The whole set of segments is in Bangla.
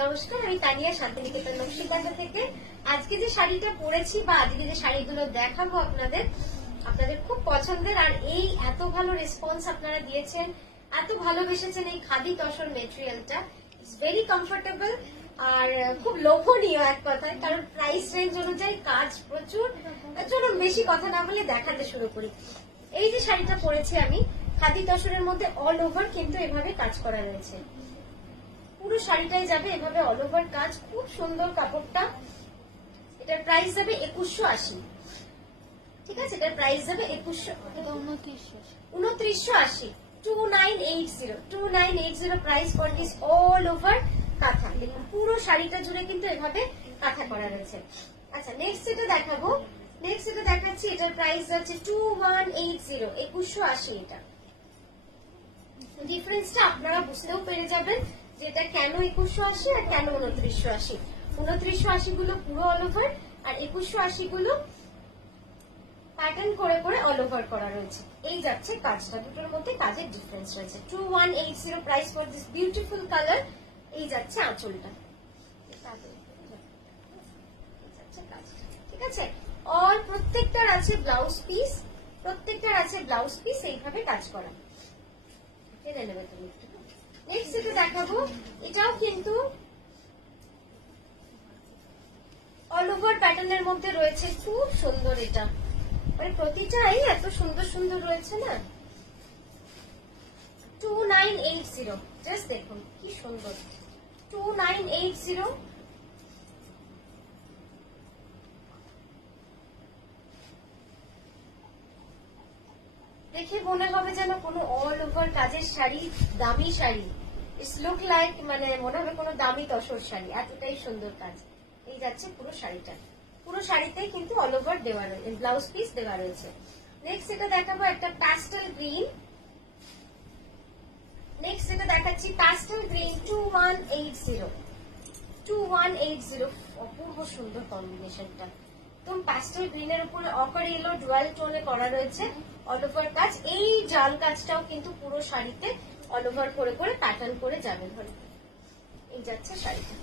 নমস্কার, আমি তানিয়া শান্তিনিকেতন নকশিকাঁথা থেকে। আজকে যে শাড়িটা পরেছি বা আজকে যে শাড়িগুলো দেখাবো আপনাদের খুব পছন্দের, আর এই এত ভালো রেসপন্স আপনারা দিয়েছেন, এত ভালোবেসেছেন এই খাদি তসর মেটেরিয়ালটা। ইটস ভেরি কমফোর্টেবল আর খুব লোভনীয় এক কথায়, কারণ প্রাইস রেঞ্জ অনুযায়ী কাজ প্রচুর। চলুন বেশি কথা না বলে দেখাতে শুরু করি। এই যে শাড়িটা পরেছি আমি, খাদি তসরের মধ্যে অল ওভার কিন্তু এভাবে কাজ করা রয়েছে। পুরো শাড়িটাই যাবে এভাবে অল ওভার কাজ, খুব সুন্দর কাপড়টা। এটার প্রাইস যাবে 2180। ঠিক আছে, এটার প্রাইস যাবে 2980। 2980 price for this all over কাঁথা। দেখুন পুরো শাড়িটা জুড়ে কিন্তু এভাবে কাঁথা করা রয়েছে। আচ্ছা, নেক্সট যেটা দেখাবো, নেক্সট যেটা দেখাচ্ছি, এটার প্রাইস যাচ্ছে 2180, 2180। এটা ডিফারেন্সটা আপনারা বুঝতেও পেরে যাবেন যে এটা কেন 2180 আর কেন 2980। 2980 গুলো পুরো অল ওভার, আর 2180 গুলো প্যাটার্ন করে করে অল ওভার করা রয়েছে। এই যাচ্ছে কাজটা, দুটোর মধ্যে কাজের ডিফারেন্স রয়েছে। 2180 price for this beautiful colour. এই যাচ্ছে আঁচলটা, ঠিক আছে। অল প্রত্যেকটার আছে ব্লাউজ পিস, প্রত্যেকটার আছে ব্লাউজ পিস এইভাবে কাজ করা। নেক্সট যেটা দেখাবো, এটাও কিন্তু অল ওভার প্যাটার্নের মধ্যে রয়েছে, খুব সুন্দর। এটা মানে প্রতিটাই এত সুন্দর সুন্দর রয়েছে না। 2980, জাস্ট দেখুন কি সুন্দর। 2980। দেখে মনে হবে যেন কোনো অল ওভার কাজের শাড়ি, দামি শাড়ি। ইটস লুক লাইক, মানে মনে হবে কোনো দামি তসর শাড়ি, এতটাই সুন্দর কাজ। এই যাচ্ছে পুরো শাড়িটা, পুরো শাড়িতেই কিন্তু অল ওভার দেওয়া রয়েছে, ব্লাউজ পিস দেওয়া রয়েছে। নেক্সট এটা দেখাবো একটা প্যাস্টেল গ্রিন। নেক্সট এটা দেখাচ্ছি প্যাস্টেল গ্রিন 2180। অপূর্ব সুন্দর কম্বিনেশনটা। একদম প্যাস্টেল গ্রিনের উপরে অকার ইয়েলো ডুয়াল টোনে করা রয়েছে অল ওভার কাজ। এই জাল কাজটাও কিন্তু পুরো শাড়িতে অল ওভার করে করে প্যাটার্ন করে যাবে। ধরে এই যাচ্ছে শাড়িটা,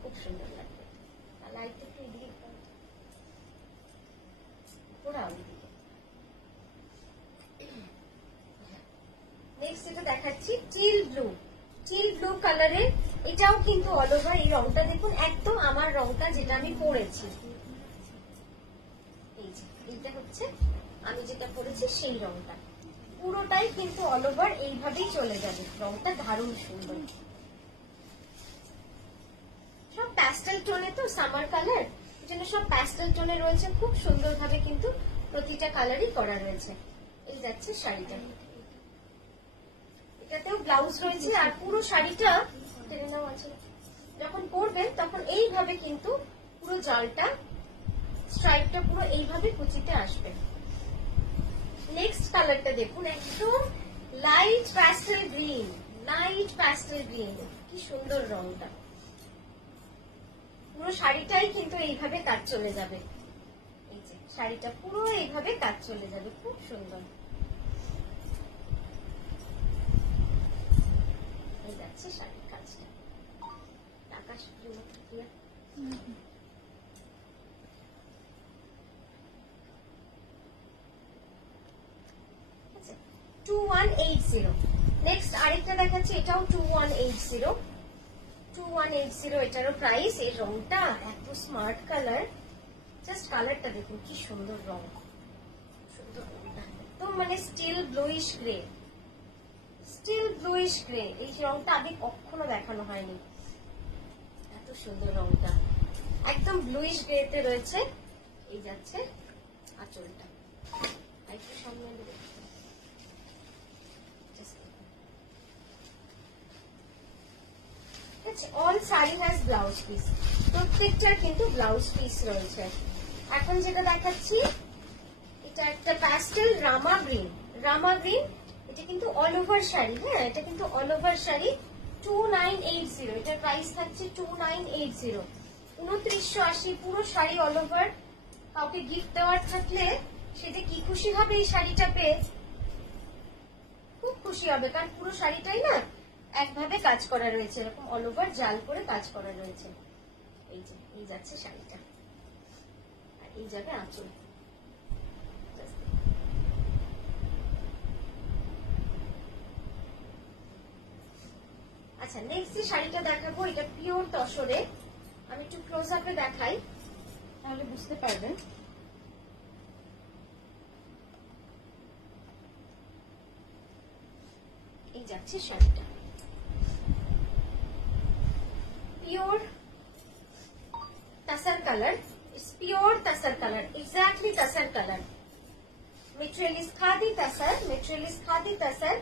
খুব সুন্দর লাগবে। লাইট একটু এদিকে পুরা। নেক্সট এটা দেখাচ্ছি টিল ব্লু, টিল ব্লু কালারের। এটাও কিন্তু অল ওভার। এই রংটা দেখুন, একদম আমার রংটা যেটা আমি পরেছি, এইটা হচ্ছে আমি যেটা পরেছি সেই রংটা। পুরোটাই কিন্তু অল ওভার এইভাবেই চলে যাবে। রংটা দারুণ সুন্দর, সব প্যাস্টেল টোনে, তো সামার কালার, এই জন্য সব প্যাস্টেল টোনে রয়েছে। খুব সুন্দর ভাবে কিন্তু প্রতিটা কালারই করা রয়েছে। এই যাচ্ছে শাড়িটা, এটাতেও ব্লাউজ রয়েছে। আর পুরো শাড়িটা যখন পরবেন তখন এইভাবে কিন্তু পুরো জালটা, স্ট্রাইপটা পুরো এইভাবে কুচিতে আসবে। নেক্সট কালারটা দেখুন, একদম light pastel green, light pastel green. কি সুন্দর রংটা। পুরো শাড়িটাই কিন্তু এইভাবে কাজ চলে যাবে। এই যে শাড়িটা পুরো এইভাবে কাজ চলে যাবে, খুব সুন্দর। এই যাচ্ছে শাড়ির কাজটা, আকাশ 2180। নেক্সট আরেকটা দেখাচ্ছি, এটাও 2180। এটারও প্রাইস। এই রংটা এত স্মার্ট কালার, জাস্ট কালারটা দেখুন কি সুন্দর রং, সুন্দর রংটা একদম মানে steel bluish grey, steel bluish grey. এই রংটা আগে কখনো দেখানো হয়নি, এত সুন্দর রংটা, একদম ব্লুইশ গ্রেতে রয়েছে। এই যাচ্ছে আঁচলটা, একটু সামনে all sari has blouse piece, প্রত্যেকটার কিন্তু ব্লাউজ পিস রয়েছে। এখন যেটা দেখাচ্ছি, এটা একটা প্যাস্টেল রামা গ্রিন, রামা গ্রিন। এটা কিন্তু অল ওভার শাড়ি, হ্যাঁ এটা কিন্তু অল ওভার শাড়ি। 2980, এটার প্রাইস থাকছে 2980। 2980 পুরো শাড়ি অল ওভার। কাউকে গিফট দেওয়ার থাকলে সে যে কি খুশি হবে এই শাড়িটা পেয়ে, খুব খুশি। খুশি হবে, কারণ পুরো শাড়িটাই না একভাবে কাজ করা রয়েছে, এরকম অল ওভার জাল করে কাজ করা রয়েছে। এই যে এই যাচ্ছে শাড়িটা, আর এই যাবে আঁচল। আচ্ছা, নেক্সট যে শাড়িটা দেখাবো এটা পিওর তসরে। আমি একটু ক্লোজ আপে দেখাই, তাহলে বুঝতে পারবেন। এই যাচ্ছে শাড়িটা, pure tussar colour. It's pure tussar colour, exactly tussar colour. Material is khadi tussar, material is khadi tussar.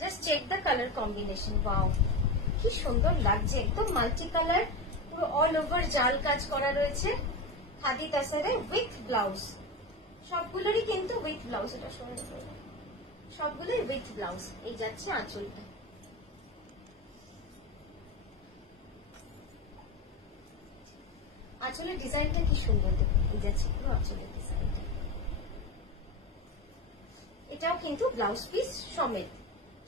Just check the colour combination. Wow, কি সুন্দর লাগছে, একদম মাল্টি কালার, পুরো অল ওভার জাল কাজ করা রয়েছে খাদি তাসারে উইথ ব্লাউজ। সবগুলোরই কিন্তু উইথ ব্লাউজ, এটা সবগুলোই উইথ ব্লাউজ। এই যাচ্ছে আঁচলটা। আঁচলের ডিজাইনটা কি সুন্দর, দেখুন এই যাচ্ছে পুরো আঁচলের ডিজাইনটা। এটাও কিন্তু ব্লাউজ পিস সমেত,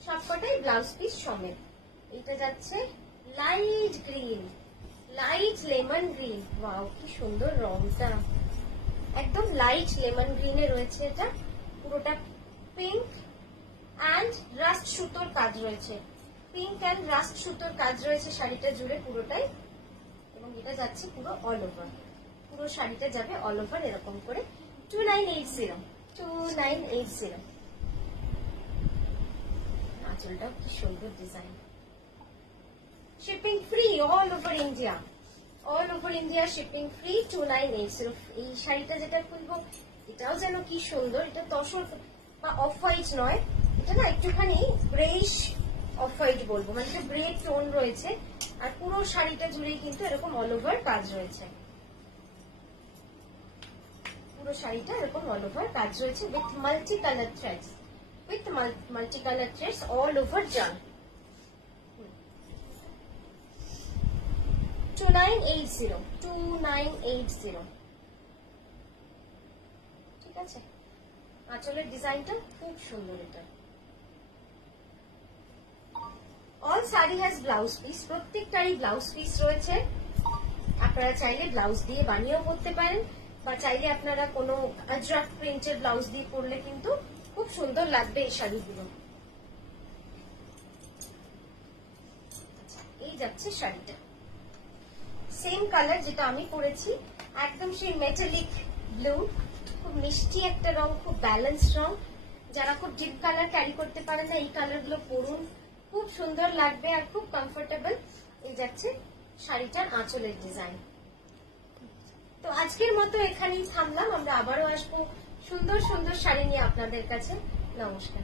সবকটাই ব্লাউজ পিস সমেত। এটা যাচ্ছে light green, light lemon green. Wow, কি সুন্দর রংটা, একদম লাইট লেমন গ্রিনে রয়েছে। এটা পুরোটা পিঙ্ক অ্যান্ড রাস্ট সুতোর কাজ রয়েছে, পিঙ্ক অ্যান্ড রাস্ট সুতোর কাজ রয়েছে শাড়িটা জুড়ে পুরোটাই। এবং এটা যাচ্ছে পুরো অল ওভার, পুরো শাড়িটা যাবে অল ওভার এরকম করে। 2980, 2980। আঁচলটাও কি সুন্দর design. Shipping free all over India, all over India shipping free. 2980। এই শাড়িটা যেটা খুলবো এটাও যেন কি সুন্দর। এটা তসর বা অফ হোয়াইট নয়, এটা না একটুখানি গ্রেইশ অফ হোয়াইট বলবো, মানে একটা গ্রে টোন রয়েছে। আর পুরো শাড়িটা জুড়েই কিন্তু এরকম অল ওভার কাজ রয়েছে, পুরো শাড়িটা এরকম অল ওভার কাজ রয়েছে with multi colour threads, with multi colour threads all over জাল। 2980, 2980। ঠিক আছে, আঁচলের ডিজাইনটা খুব সুন্দর। এটা all sari has blouse piece, প্রত্যেকটারই ব্লাউজ পিস রয়েছে। আপনারা চাইলে ব্লাউজ দিয়ে বানিয়েও পরতে পারেন, বা চাইলে আপনারা কোনো আজরাক প্রিন্টের ব্লাউজ দিয়ে পরলে কিন্তু খুব সুন্দর লাগবে এই শাড়িগুলো। এই যাচ্ছে শাড়িটা, সেম কালার যেটা আমি পরেছি, একদম সেই মেটালিক ব্লু, খুব মিষ্টি একটা রং, খুব ব্যালেন্স রং। যারা খুব ডিপ কালার ক্যারি করতে পারে না, এই কালার গুলো পরুন, খুব সুন্দর লাগবে আর খুব কমফোর্টেবল। এই যাচ্ছে শাড়িটার আঁচলের ডিজাইন। তো আজকের মতো এখানেই থামলাম, আমরা আবারও আসবো সুন্দর সুন্দর শাড়ি নিয়ে আপনাদের কাছে। নমস্কার।